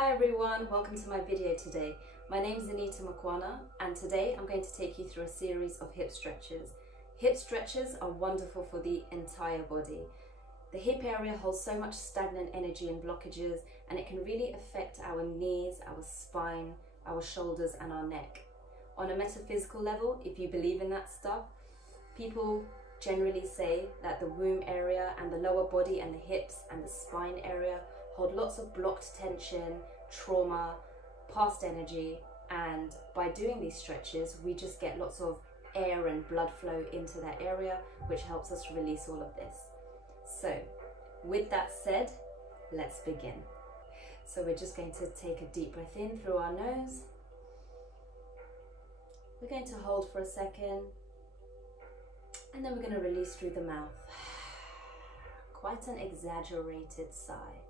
Hi everyone, welcome to my video today. My name is Anita Makwana and today I'm going to take you through a series of hip stretches. Hip stretches are wonderful for the entire body. The hip area holds so much stagnant energy and blockages, and it can really affect our knees, our spine, our shoulders and our neck. On a metaphysical level, if you believe in that stuff, people generally say that the womb area and the lower body and the hips and the spine area hold lots of blocked tension, trauma, past energy, and by doing these stretches we just get lots of air and blood flow into that area, which helps us release all of this. So with that said, let's begin. So we're just going to take a deep breath in through our nose. We're going to hold for a second and then we're going to release through the mouth. Quite an exaggerated sigh.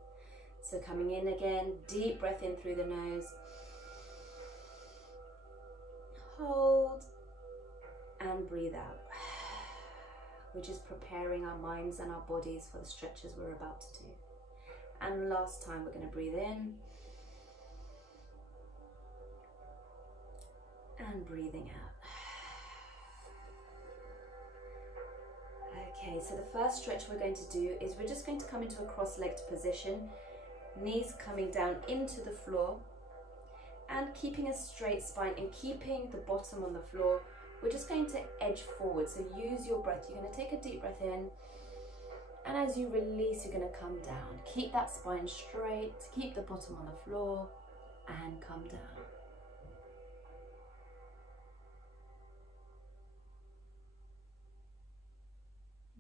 So coming in again, deep breath in through the nose. Hold and breathe out. We're just preparing our minds and our bodies for the stretches we're about to do. And last time we're going to breathe in and breathing out. Okay, so the first stretch we're going to do is we're just going to come into a cross-legged position, knees coming down into the floor and keeping a straight spine and keeping the bottom on the floor. We're just going to edge forward, so use your breath. You're going to take a deep breath in, and as you release you're going to come down. Keep that spine straight, keep the bottom on the floor and come down.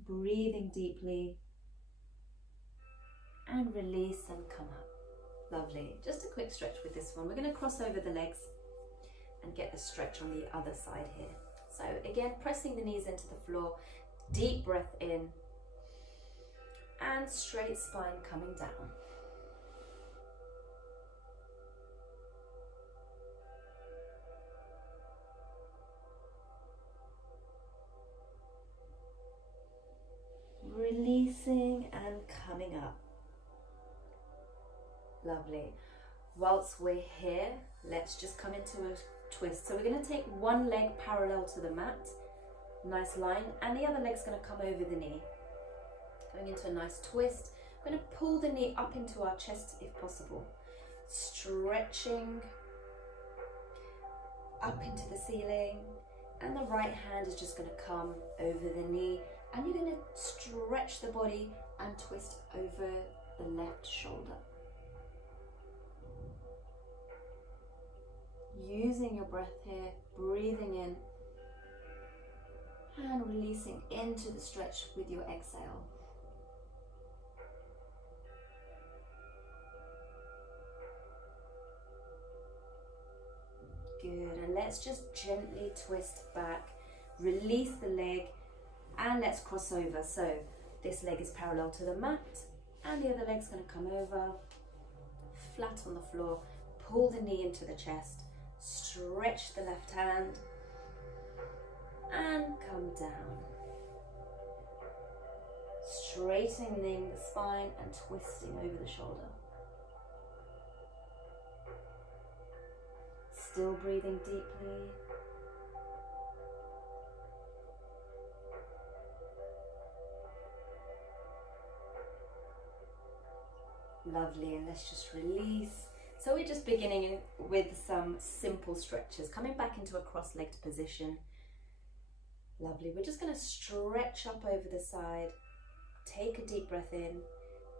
Breathing deeply and release and come up. Lovely. Just a quick stretch with this one. We're going to cross over the legs and get the stretch on the other side here. So again, pressing the knees into the floor, deep breath in and straight spine coming down. Releasing and coming up. Lovely. Whilst we're here, let's just come into a twist. So we're going to take one leg parallel to the mat, nice line, and the other leg's going to come over the knee. Going into a nice twist. We're going to pull the knee up into our chest if possible. Stretching up into the ceiling, and the right hand is just going to come over the knee, and you're going to stretch the body and twist over the left shoulder. Using your breath here, breathing in and releasing into the stretch with your exhale. Good, and let's just gently twist back, release the leg and let's cross over. So this leg is parallel to the mat and the other leg's going to come over, flat on the floor, pull the knee into the chest, stretch the left hand and come down. Straightening the spine and twisting over the shoulder. Still breathing deeply. Lovely, and let's just release. So we're just beginning with some simple stretches, coming back into a cross-legged position. Lovely, we're just going to stretch up over the side, take a deep breath in,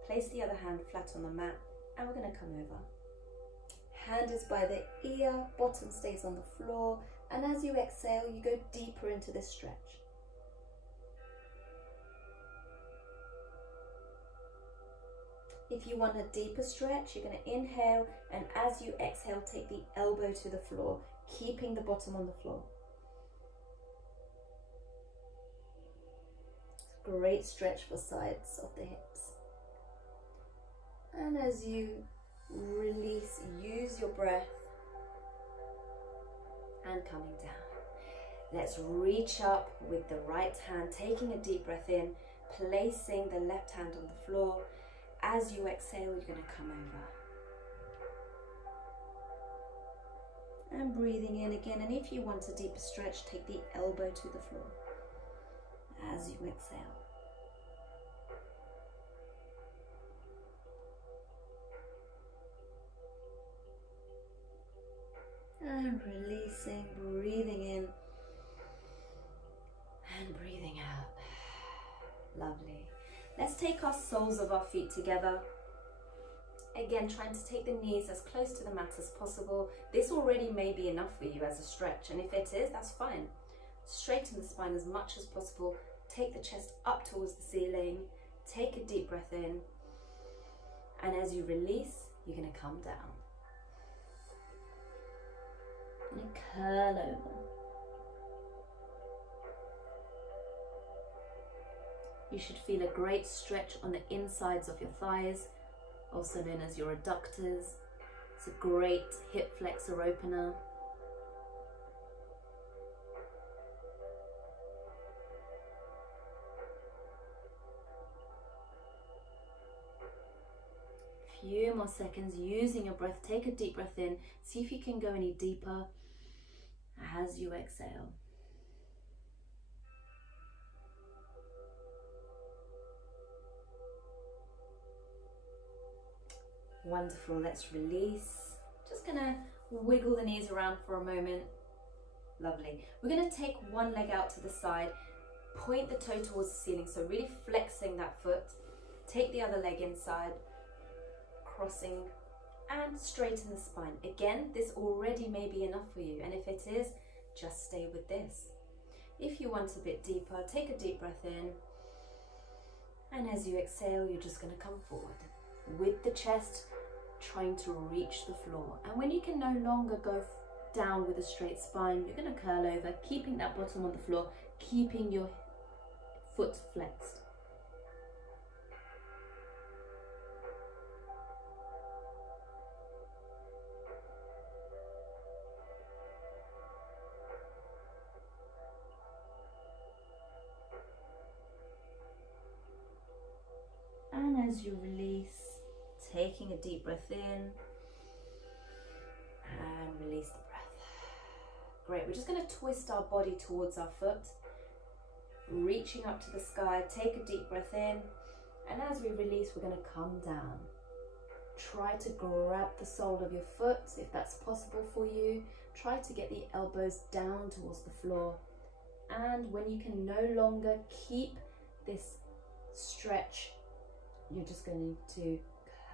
place the other hand flat on the mat, and we're going to come over. Hand is by the ear, bottom stays on the floor, and as you exhale, you go deeper into this stretch. If you want a deeper stretch, you're going to inhale, and as you exhale, take the elbow to the floor, keeping the bottom on the floor. Great stretch for sides of the hips. And as you release, use your breath and coming down. Let's reach up with the right hand, taking a deep breath in, placing the left hand on the floor. As you exhale, you're going to come over. And breathing in again. And if you want a deeper stretch, take the elbow to the floor as you exhale. And releasing, breathing in and breathing out. Lovely. Let's take our soles of our feet together. Again, trying to take the knees as close to the mat as possible. This already may be enough for you as a stretch, and if it is, that's fine. Straighten the spine as much as possible. Take the chest up towards the ceiling. Take a deep breath in. And as you release, you're going to come down. And curl over. You should feel a great stretch on the insides of your thighs, also known as your adductors. It's a great hip flexor opener. Few more seconds using your breath. Take a deep breath in. See if you can go any deeper as you exhale. Wonderful. Let's release. Just gonna wiggle the knees around for a moment. Lovely. We're gonna take one leg out to the side, point the toe towards the ceiling, so really flexing that foot. Take the other leg inside, crossing, and straighten the spine. Again, this already may be enough for you, and if it is, just stay with this. If you want a bit deeper, take a deep breath in, and as you exhale, you're just going to come forward with the chest trying to reach the floor. And when you can no longer go down with a straight spine, you're going to curl over, keeping that bottom on the floor, keeping your foot flexed. And as you release, taking a deep breath in and release the breath. Great, we're just going to twist our body towards our foot, reaching up to the sky. Take a deep breath in, and as we release, we're going to come down. Try to grab the sole of your foot if that's possible for you. Try to get the elbows down towards the floor, and when you can no longer keep this stretch, you're just going to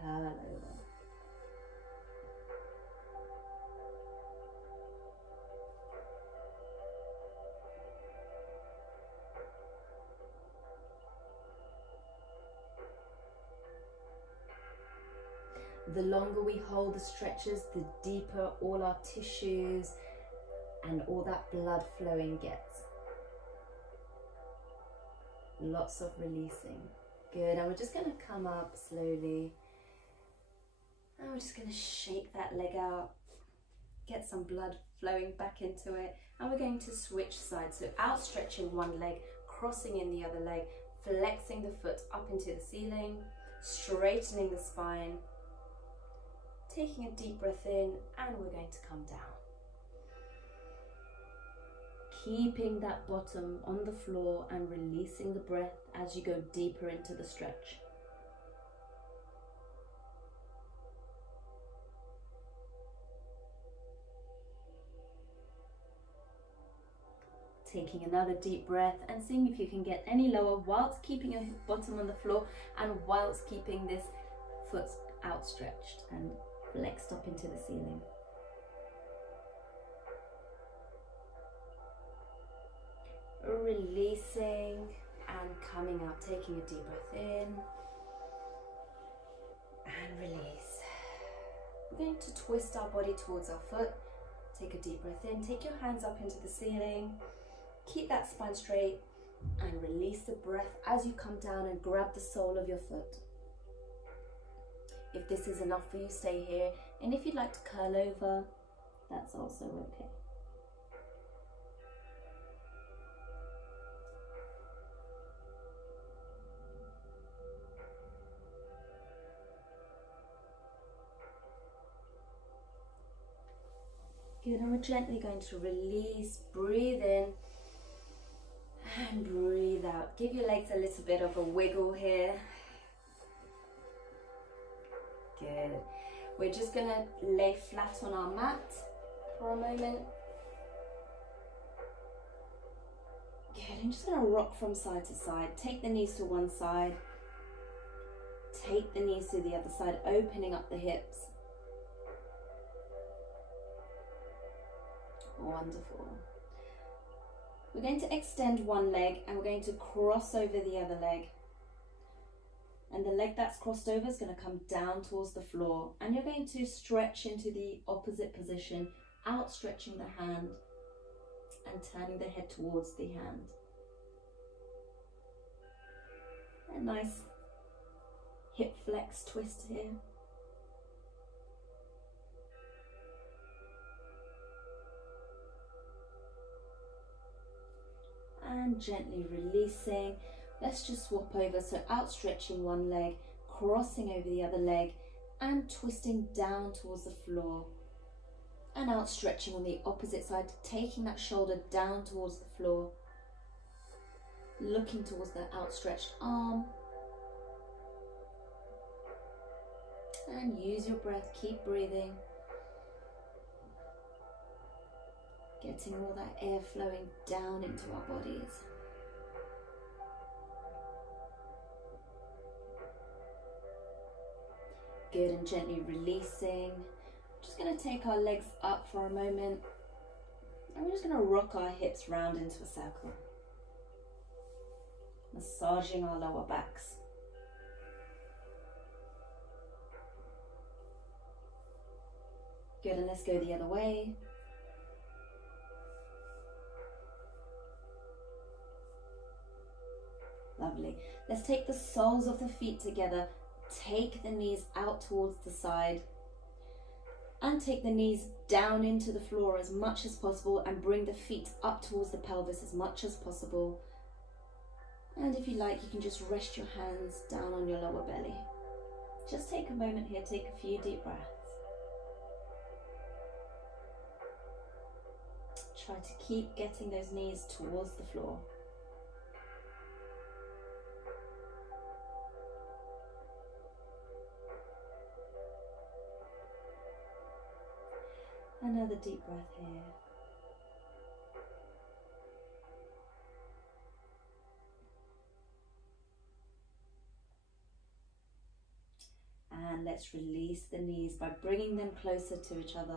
curl over. The longer we hold the stretches, the deeper all our tissues and all that blood flowing gets. Lots of releasing. Good, and we're just going to come up slowly. And we're just going to shake that leg out, get some blood flowing back into it. And we're going to switch sides. So outstretching one leg, crossing in the other leg, flexing the foot up into the ceiling, straightening the spine, taking a deep breath in, and we're going to come down. Keeping that bottom on the floor and releasing the breath as you go deeper into the stretch. Taking another deep breath and seeing if you can get any lower whilst keeping your bottom on the floor and whilst keeping this foot outstretched and flexed up into the ceiling. Releasing and coming up, taking a deep breath in and release. We're going to twist our body towards our foot. Take a deep breath in, take your hands up into the ceiling, keep that spine straight and release the breath as you come down and grab the sole of your foot. If this is enough for you, stay here, and if you'd like to curl over, that's also okay. Good, and we're gently going to release, breathe in and breathe out. Give your legs a little bit of a wiggle here. Good. We're just going to lay flat on our mat for a moment. Good, I'm just going to rock from side to side. Take the knees to one side. Take the knees to the other side, opening up the hips. Wonderful. We're going to extend one leg and we're going to cross over the other leg. And the leg that's crossed over is going to come down towards the floor. And you're going to stretch into the opposite position, outstretching the hand and turning the head towards the hand. A nice hip flex twist here. And gently releasing. Let's just swap over, so outstretching one leg, crossing over the other leg and twisting down towards the floor, and outstretching on the opposite side, taking that shoulder down towards the floor, looking towards the outstretched arm, and use your breath, keep breathing. Getting all that air flowing down into our bodies. Good, and gently releasing. Just going to take our legs up for a moment. And we're just going to rock our hips round into a circle. Massaging our lower backs. Good, and let's go the other way. Lovely. Let's take the soles of the feet together. Take the knees out towards the side. And take the knees down into the floor as much as possible and bring the feet up towards the pelvis as much as possible. And if you like, you can just rest your hands down on your lower belly. Just take a moment here, take a few deep breaths. Try to keep getting those knees towards the floor. Another deep breath here. And let's release the knees by bringing them closer to each other.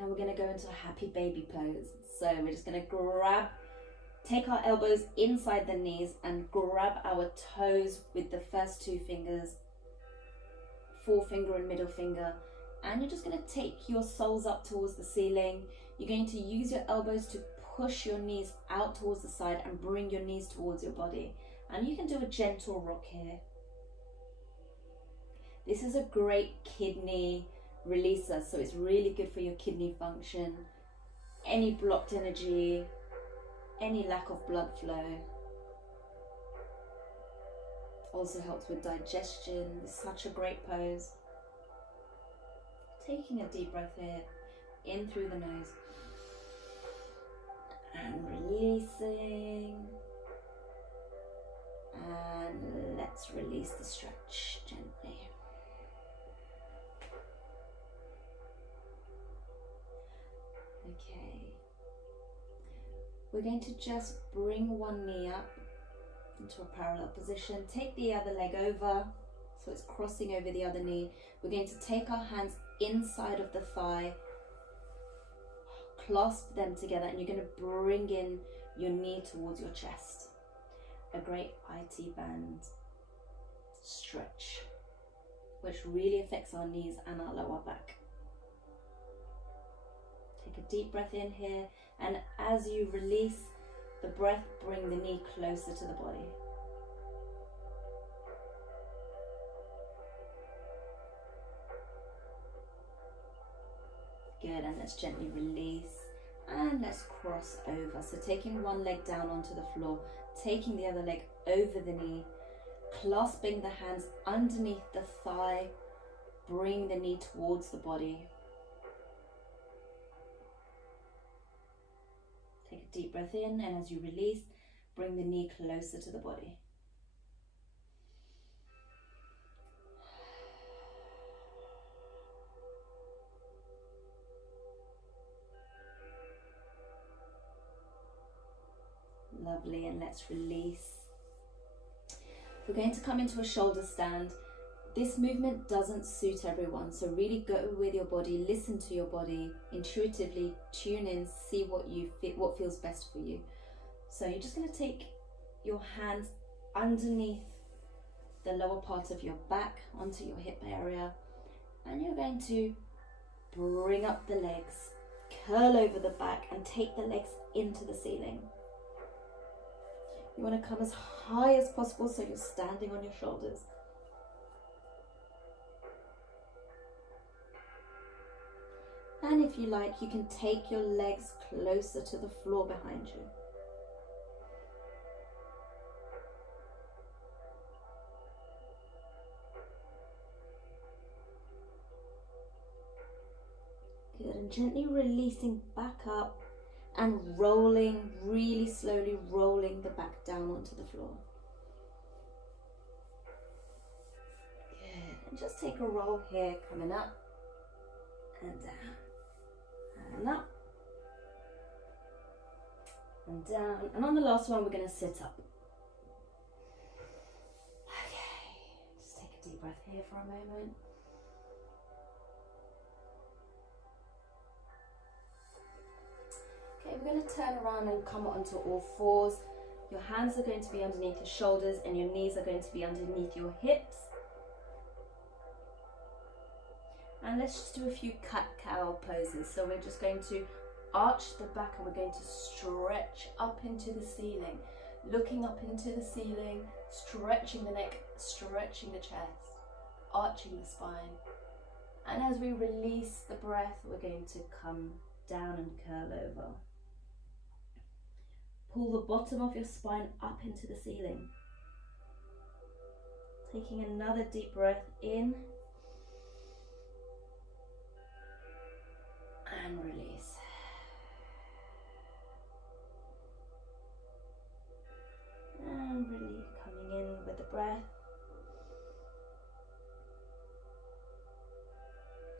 And we're going to go into a happy baby pose. So we're just going to take our elbows inside the knees and grab our toes with the first two fingers, forefinger and middle finger. And you're just going to take your soles up towards the ceiling. You're going to use your elbows to push your knees out towards the side and bring your knees towards your body. And you can do a gentle rock here. This is a great kidney releaser, so it's really good for your kidney function. Any blocked energy, any lack of blood flow. Also helps with digestion. It's such a great pose. Taking a deep breath here, in through the nose, and releasing, and let's release the stretch gently. Okay, we're going to just bring one knee up into a parallel position, take the other leg over, so it's crossing over the other knee. We're going to take our hands inside of the thigh, clasp them together, and you're going to bring in your knee towards your chest. A great IT band stretch, which really affects our knees and our lower back. Take a deep breath in here, and as you release the breath, bring the knee closer to the body. Good, and let's gently release and let's cross over. So taking one leg down onto the floor, taking the other leg over the knee, clasping the hands underneath the thigh, bring the knee towards the body. big deep breath in, and as you release, bring the knee closer to the body. Lovely, and let's release. We're going to come into a shoulder stand. This movement doesn't suit everyone, so really go with your body, listen to your body, intuitively tune in, see what feels best for you. So you're just going to take your hands underneath the lower part of your back onto your hip area, and you're going to bring up the legs, curl over the back, and take the legs into the ceiling. You want to come as high as possible so you're standing on your shoulders. And if you like, you can take your legs closer to the floor behind you. Good, and gently releasing back up and rolling, really slowly rolling the back down onto the floor. Good, and just take a roll here, coming up and down, and up, and down. And on the last one, we're going to sit up. Okay, just take a deep breath here for a moment. Okay, we're going to turn around and come onto all fours. Your hands are going to be underneath your shoulders and your knees are going to be underneath your hips. And let's just do a few cat-cow poses. So we're just going to arch the back and we're going to stretch up into the ceiling. Looking up into the ceiling, stretching the neck, stretching the chest, arching the spine. And as we release the breath, we're going to come down and curl over. Pull the bottom of your spine up into the ceiling. Taking another deep breath in. And release. And really coming in with the breath.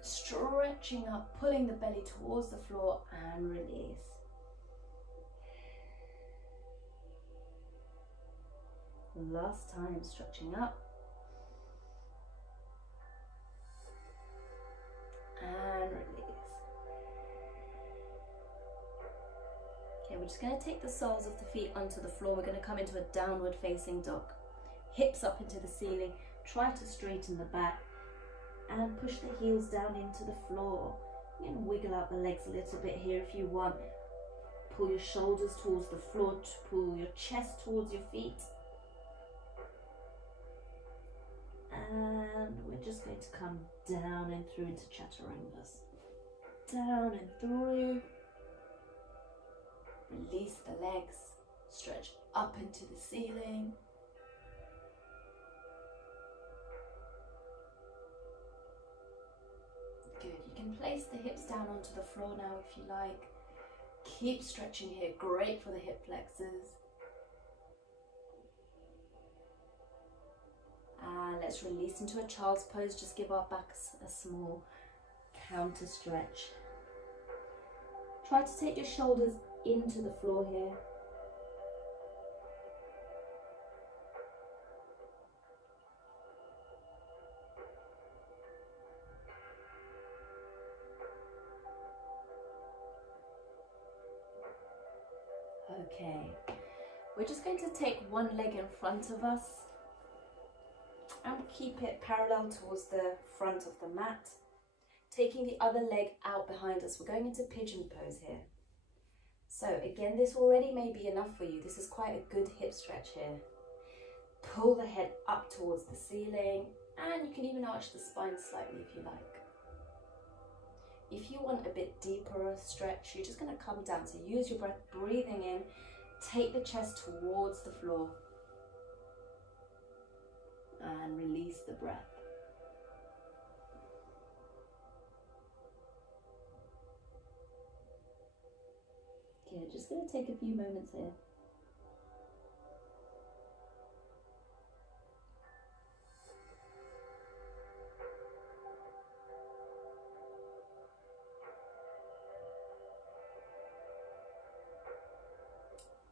Stretching up, pulling the belly towards the floor and release. Last time, stretching up. And release. Okay, we're just going to take the soles of the feet onto the floor. We're going to come into a downward facing dog. Hips up into the ceiling. Try to straighten the back. And push the heels down into the floor. You can wiggle out the legs a little bit here if you want. Pull your shoulders towards the floor. Pull your chest towards your feet. And we're just going to come down and through into chaturangas. Down and through. Release the legs. Stretch up into the ceiling. Good. You can place the hips down onto the floor now if you like. Keep stretching here. Great for the hip flexors. And let's release into a child's pose. Just give our backs a small counter stretch. Try to take your shoulders into the floor here. Okay, we're just going to take one leg in front of us and keep it parallel towards the front of the mat. Taking the other leg out behind us, we're going into pigeon pose here. So again, this already may be enough for you. This is quite a good hip stretch here. Pull the head up towards the ceiling, and you can even arch the spine slightly if you like. If you want a bit deeper stretch, you're just going to come down. So use your breath, breathing in, take the chest towards the floor, and release the breath. Good, we're just going to take a few moments here.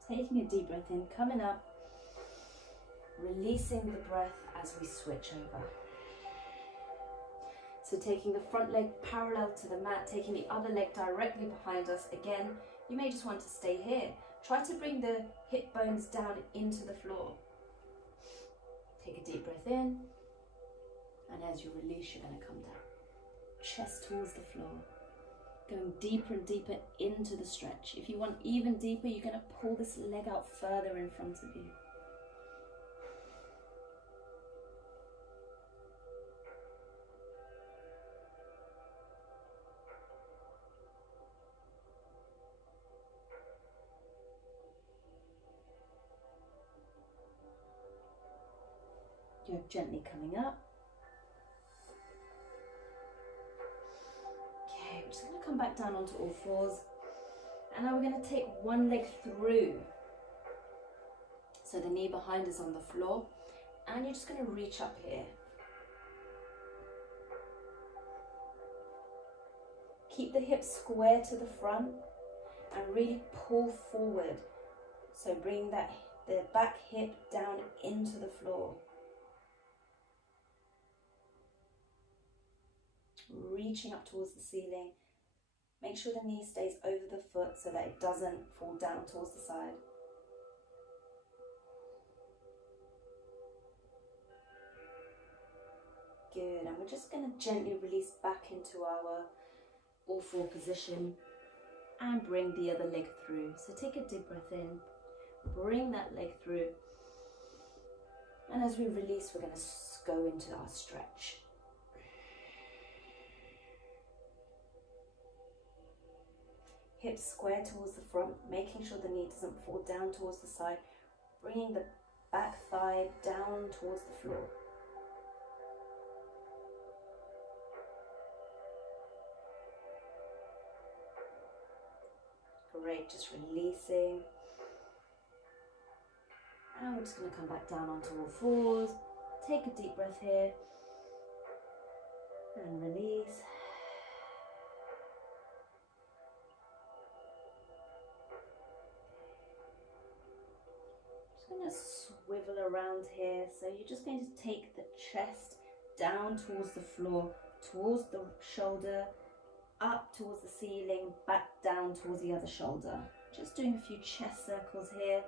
Taking a deep breath in, coming up, releasing the breath as we switch over. So taking the front leg parallel to the mat, taking the other leg directly behind us. Again, you may just want to stay here. Try to bring the hip bones down into the floor. Take a deep breath in, and as you release, you're going to come down. Chest towards the floor. Going deeper and deeper into the stretch. If you want even deeper, you're going to pull this leg out further in front of you. You're gently coming up. Okay, we're just going to come back down onto all fours. And now we're going to take one leg through. So the knee behind is on the floor. And you're just going to reach up here. Keep the hips square to the front and really pull forward. So bring the back hip down into the floor. Reaching up towards the ceiling. Make sure the knee stays over the foot so that it doesn't fall down towards the side. Good, and we're just going to gently release back into our all four position and bring the other leg through. So take a deep breath in, bring that leg through, and as we release, we're going to go into our stretch. Hips square towards the front, making sure the knee doesn't fall down towards the side, bringing the back thigh down towards the floor. Great, just releasing. And we're just going to come back down onto all fours. Take a deep breath here. And release. Just going to swivel around here. So you're just going to take the chest down towards the floor, towards the shoulder, up towards the ceiling, back down towards the other shoulder. Just doing a few chest circles here.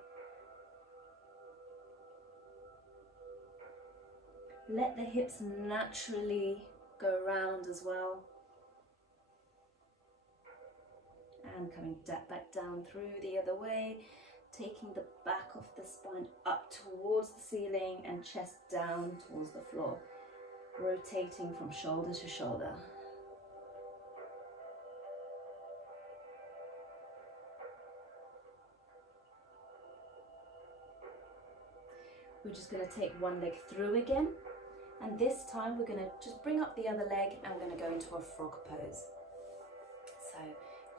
Let the hips naturally go around as well. And coming back down through the other way, taking the back of the spine up towards the ceiling and chest down towards the floor. Rotating from shoulder to shoulder. We're just going to take one leg through again, and this time we're going to just bring up the other leg and we're going to go into a frog pose. So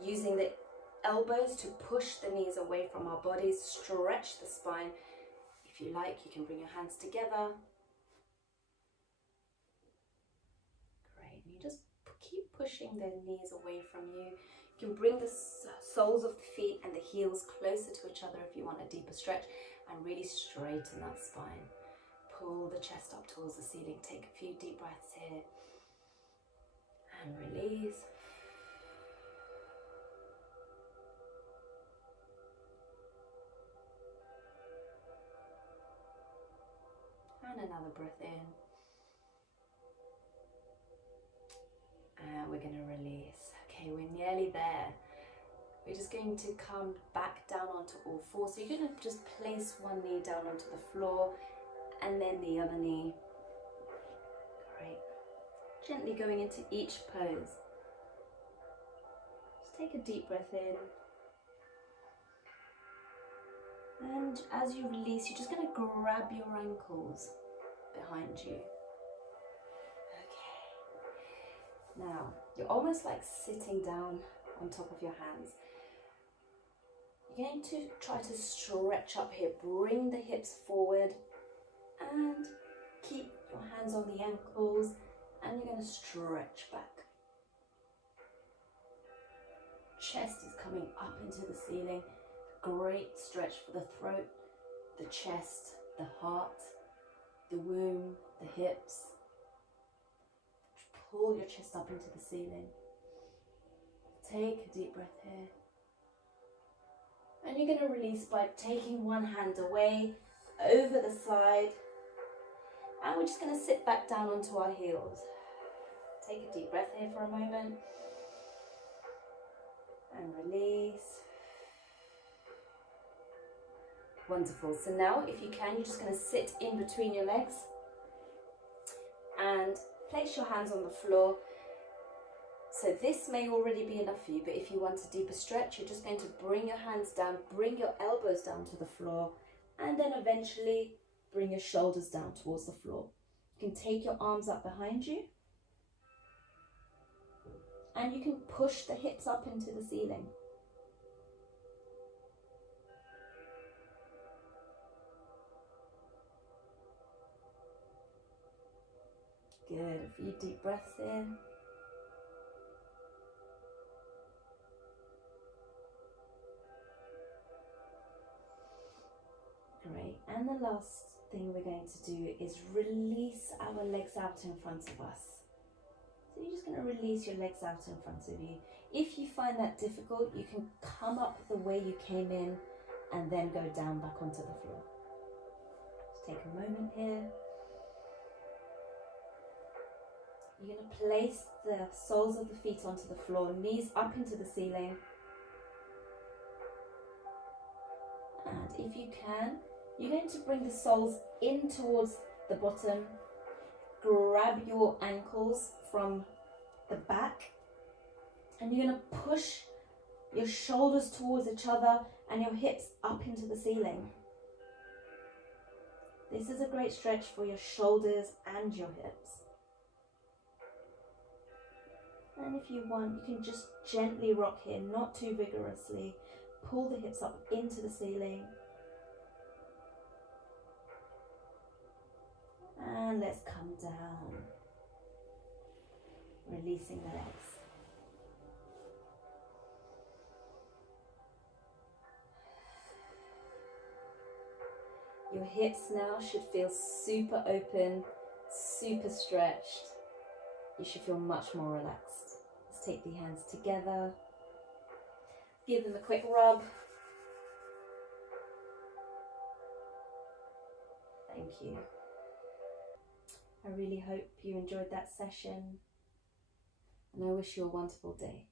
using the elbows to push the knees away from our bodies, stretch the spine. If you like, you can bring your hands together. Great, and you just keep pushing the knees away from you. You can bring the soles of the feet and the heels closer to each other if you want a deeper stretch. And really straighten that spine. Pull the chest up towards the ceiling. Take a few deep breaths here. And release. And another breath in. And we're going to release. Okay, we're nearly there. We're just going to come back down onto all fours. So you're going to just place one knee down onto the floor and then the other knee. Great. Gently going into each pose. Just take a deep breath in. And as you release, you're just going to grab your ankles behind you. Okay. Now, you're almost like sitting down on top of your hands. You're going to try to stretch up here. Bring the hips forward and keep your hands on the ankles, and you're going to stretch back. Chest is coming up into the ceiling. Great stretch for the throat, the chest, the heart, the womb, the hips. Pull your chest up into the ceiling. Take a deep breath here. And you're going to release by taking one hand away, over the side. And we're just going to sit back down onto our heels. Take a deep breath here for a moment. And release. Wonderful. So now, if you can, you're just going to sit in between your legs and place your hands on the floor. So this may already be enough for you, but if you want a deeper stretch, you're just going to bring your hands down, bring your elbows down to the floor, and then eventually bring your shoulders down towards the floor. You can take your arms up behind you, and you can push the hips up into the ceiling. Good, a few deep breaths in. Great, and the last thing we're going to do is release our legs out in front of us. So you're just going to release your legs out in front of you. If you find that difficult, you can come up the way you came in and then go down back onto the floor. Just take a moment here. You're going to place the soles of the feet onto the floor, knees up into the ceiling. And if you can, you're going to bring the soles in towards the bottom. Grab your ankles from the back. And you're going to push your shoulders towards each other and your hips up into the ceiling. This is a great stretch for your shoulders and your hips. And if you want, you can just gently rock here, not too vigorously. Pull the hips up into the ceiling. And let's come down. Releasing the legs. Your hips now should feel super open, super stretched. You should feel much more relaxed. Let's take the hands together. Give them a quick rub. Thank you. I really hope you enjoyed that session, and I wish you a wonderful day.